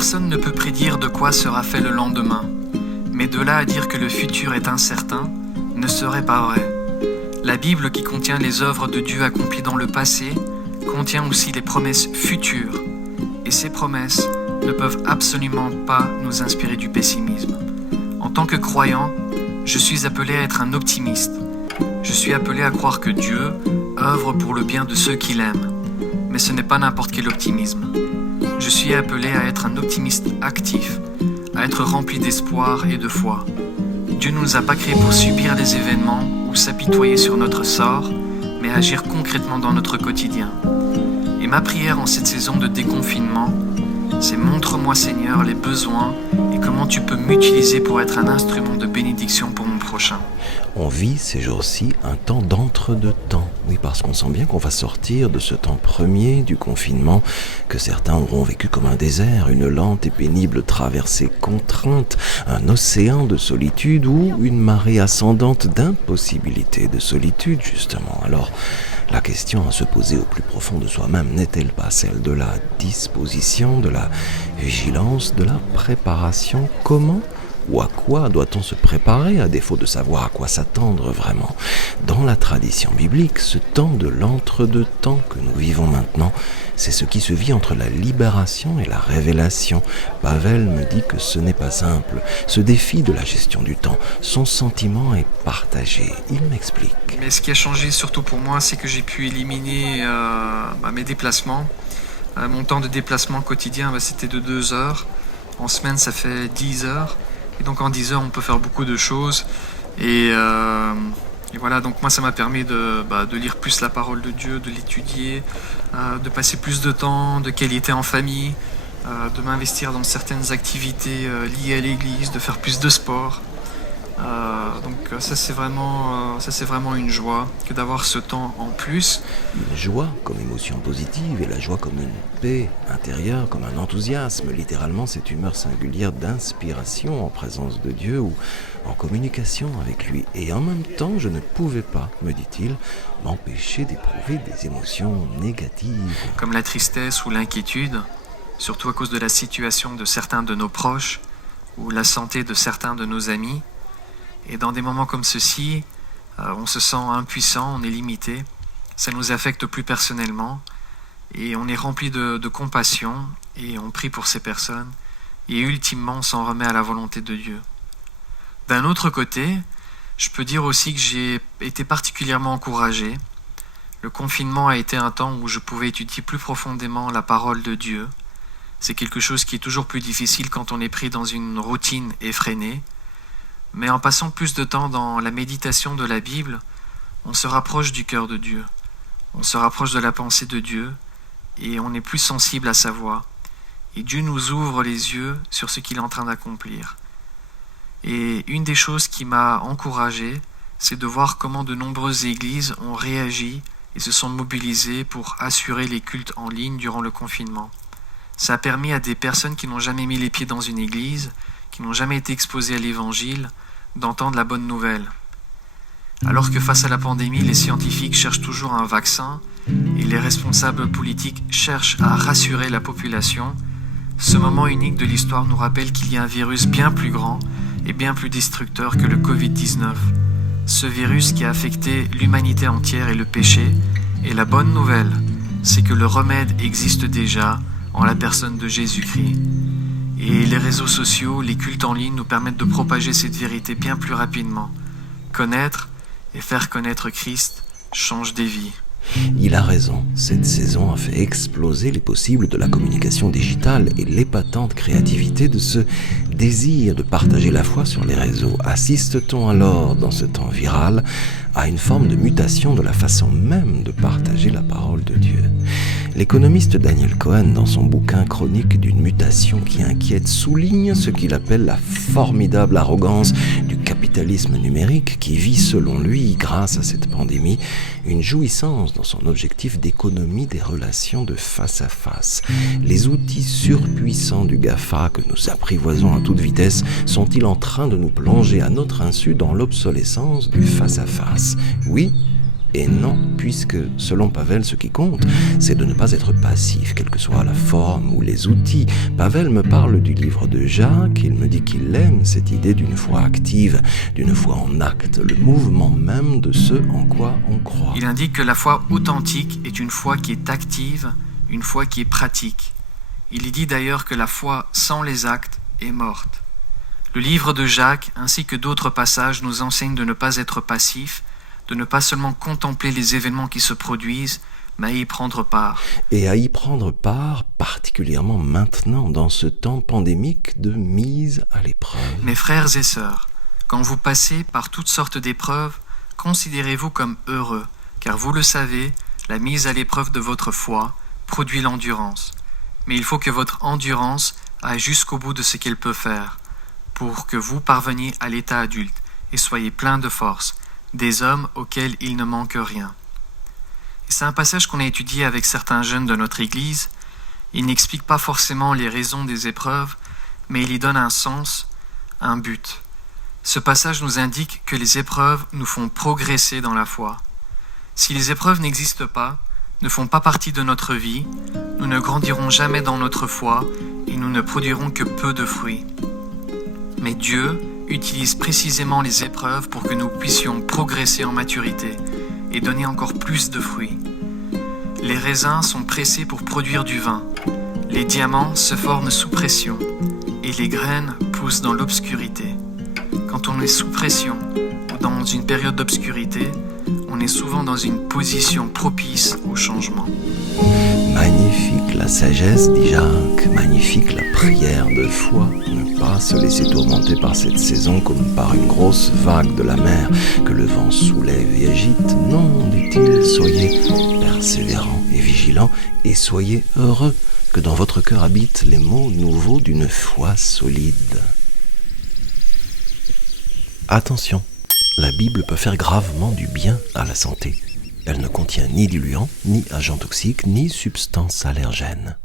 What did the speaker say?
Personne ne peut prédire de quoi sera fait le lendemain, mais de là à dire que le futur est incertain ne serait pas vrai. La Bible, qui contient les œuvres de Dieu accomplies dans le passé, contient aussi les promesses futures, et ces promesses ne peuvent absolument pas nous inspirer du pessimisme. En tant que croyant, je suis appelé à être un optimiste. Je suis appelé à croire que Dieu œuvre pour le bien de ceux qui l'aiment, mais ce n'est pas n'importe quel optimisme. Je suis appelé à être un optimiste actif, à être rempli d'espoir et de foi. Dieu ne nous a pas créés pour subir les événements ou s'apitoyer sur notre sort, mais agir concrètement dans notre quotidien. Et ma prière en cette saison de déconfinement, c'est: montre-moi, Seigneur, les besoins et comment tu peux m'utiliser pour être un instrument de bénédiction pour mon prochain. On vit ces jours-ci un temps d'entre-deux-temps. Oui, parce qu'on sent bien qu'on va sortir de ce temps premier du confinement que certains auront vécu comme un désert, une lente et pénible traversée contrainte, un océan de solitude ou une marée ascendante d'impossibilité de solitude, justement. Alors, la question à se poser au plus profond de soi-même n'est-elle pas celle de la disposition, de la vigilance, de la préparation? Comment ou à quoi doit-on se préparer à défaut de savoir à quoi s'attendre vraiment? Dans la tradition biblique, ce temps de l'entre-deux-temps que nous vivons maintenant, c'est ce qui se vit entre la libération et la révélation. Pavel me dit que ce n'est pas simple. Ce défi de la gestion du temps, son sentiment est partagé. Il m'explique. Mais ce qui a changé surtout pour moi, c'est que j'ai pu éliminer mes déplacements. Mon temps de déplacement quotidien, c'était de 2 heures. En semaine, ça fait 10 heures. Et donc en 10 heures, on peut faire beaucoup de choses. Et voilà, donc moi, ça m'a permis de lire plus la parole de Dieu, de l'étudier, de passer plus de temps, de qualité en famille, de m'investir dans certaines activités liées à l'église, de faire plus de sport. Donc ça c'est vraiment une joie que d'avoir ce temps en plus. Une joie comme émotion positive et la joie comme une paix intérieure, comme un enthousiasme, littéralement cette humeur singulière d'inspiration en présence de Dieu ou en communication avec lui. Et en même temps, je ne pouvais pas, me dit-il, m'empêcher d'éprouver des émotions négatives. Comme la tristesse ou l'inquiétude, surtout à cause de la situation de certains de nos proches ou la santé de certains de nos amis. Et dans des moments comme ceux-ci, on se sent impuissant, on est limité, ça nous affecte plus personnellement, et on est rempli de compassion, et on prie pour ces personnes, et ultimement on s'en remet à la volonté de Dieu. D'un autre côté, je peux dire aussi que j'ai été particulièrement encouragé. Le confinement a été un temps où je pouvais étudier plus profondément la parole de Dieu. C'est quelque chose qui est toujours plus difficile quand on est pris dans une routine effrénée. Mais en passant plus de temps dans la méditation de la Bible, on se rapproche du cœur de Dieu, on se rapproche de la pensée de Dieu et on est plus sensible à sa voix. Et Dieu nous ouvre les yeux sur ce qu'il est en train d'accomplir. Et une des choses qui m'a encouragé, c'est de voir comment de nombreuses églises ont réagi et se sont mobilisées pour assurer les cultes en ligne durant le confinement. Ça a permis à des personnes qui n'ont jamais mis les pieds dans une église, qui n'ont jamais été exposés à l'évangile, d'entendre la bonne nouvelle. Alors que face à la pandémie, les scientifiques cherchent toujours un vaccin et les responsables politiques cherchent à rassurer la population, ce moment unique de l'histoire nous rappelle qu'il y a un virus bien plus grand et bien plus destructeur que le Covid-19. Ce virus qui a affecté l'humanité entière et le péché, et la bonne nouvelle, c'est que le remède existe déjà en la personne de Jésus-Christ. Et les réseaux sociaux, les cultes en ligne nous permettent de propager cette vérité bien plus rapidement. Connaître et faire connaître Christ change des vies. Il a raison, cette saison a fait exploser les possibles de la communication digitale et l'épatante créativité de ce désir de partager la foi sur les réseaux. Assiste-t-on alors, dans ce temps viral, à une forme de mutation de la façon même de partager la parole de Dieu? L'économiste Daniel Cohen, dans son bouquin Chronique d'une mutation qui inquiète, souligne ce qu'il appelle la formidable arrogance du capitalisme numérique qui vit, selon lui, grâce à cette pandémie, une jouissance dans son objectif d'économie des relations de face à face. Les outils surpuissants du GAFA que nous apprivoisons à toute vitesse sont-ils en train de nous plonger à notre insu dans l'obsolescence du face à face? Oui, Et non, puisque, selon Pavel, ce qui compte, c'est de ne pas être passif, quelle que soit la forme ou les outils. Pavel me parle du livre de Jacques, il me dit qu'il aime cette idée d'une foi active, d'une foi en acte, le mouvement même de ce en quoi on croit. Il indique que la foi authentique est une foi qui est active, une foi qui est pratique. Il y dit d'ailleurs que la foi sans les actes est morte. Le livre de Jacques, ainsi que d'autres passages, nous enseignent de ne pas être passif, de ne pas seulement contempler les événements qui se produisent, mais à y prendre part. Et à y prendre part, particulièrement maintenant, dans ce temps pandémique de mise à l'épreuve. Mes frères et sœurs, quand vous passez par toutes sortes d'épreuves, considérez-vous comme heureux, car vous le savez, la mise à l'épreuve de votre foi produit l'endurance. Mais il faut que votre endurance aille jusqu'au bout de ce qu'elle peut faire, pour que vous parveniez à l'état adulte et soyez plein de force, des hommes auxquels il ne manque rien. Et c'est un passage qu'on a étudié avec certains jeunes de notre Église. Il n'explique pas forcément les raisons des épreuves, mais il y donne un sens, un but. Ce passage nous indique que les épreuves nous font progresser dans la foi. Si les épreuves n'existent pas, ne font pas partie de notre vie, nous ne grandirons jamais dans notre foi et nous ne produirons que peu de fruits. Mais Dieu utilise précisément les épreuves pour que nous puissions progresser en maturité et donner encore plus de fruits. Les raisins sont pressés pour produire du vin, les diamants se forment sous pression et les graines poussent dans l'obscurité. Quand on est sous pression ou dans une période d'obscurité, on est souvent dans une position propice au changement. Magnifique la sagesse, dit Jacques, magnifique la prière de foi. Ne pas se laisser tourmenter par cette saison comme par une grosse vague de la mer que le vent soulève et agite. Non, dit-il, soyez persévérants et vigilants et soyez heureux que dans votre cœur habitent les mots nouveaux d'une foi solide. Attention, la Bible peut faire gravement du bien à la santé. Elle ne contient ni diluants, ni agents toxiques, ni substances allergènes.